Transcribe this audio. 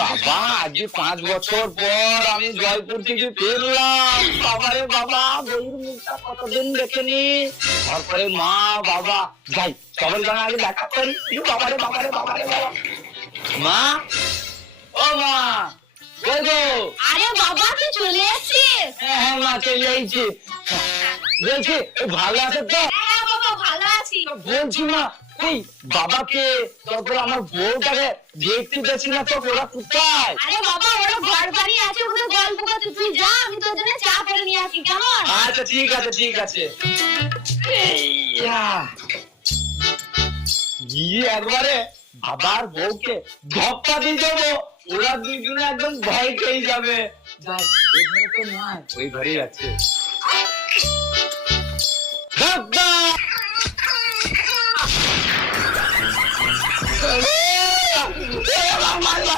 বাবা আজকে 5 বছর পর আমি জয়পুর থেকে ফিরলাম। বাবারে বাবা, বউর মুখটা কতদিন দেখেনি। তারপরে মা বাবা যাই সবার সঙ্গে আগে দেখা করি। বাবারে বাবারে বাবারে বাবা। মা, ও মা, কই গো? আরে বাবা, তুই চলে এসেছিস? হ্যাঁ মা, চলে এসেছি। বলছি ভালো আছে তো? হ্যাঁ বাবা, ভালো আছি। বলছি মা, এই বাবাকে তারপর আমার বউটাকে দেখতে পেয়েছি না তো, ওরা কোথায়? আরে বাবা, ওরা ঘর বাড়ি আছে, ওখানে গল্প করতে। তুই যা, আমি তোর জন্য চা করে নিয়ে আসি, কেমন? আচ্ছা ঠিক আছে ঠিক আছে। গিয়ে একবারে বাবার বউকে ধপ্পা দিয়ে দেবো, ওরা দুইজনে একদম ভয় পেয়ে যাবে। যাই, ওই ঘরে তো নয়, ওই ঘরেই আছে। ধপ্পা!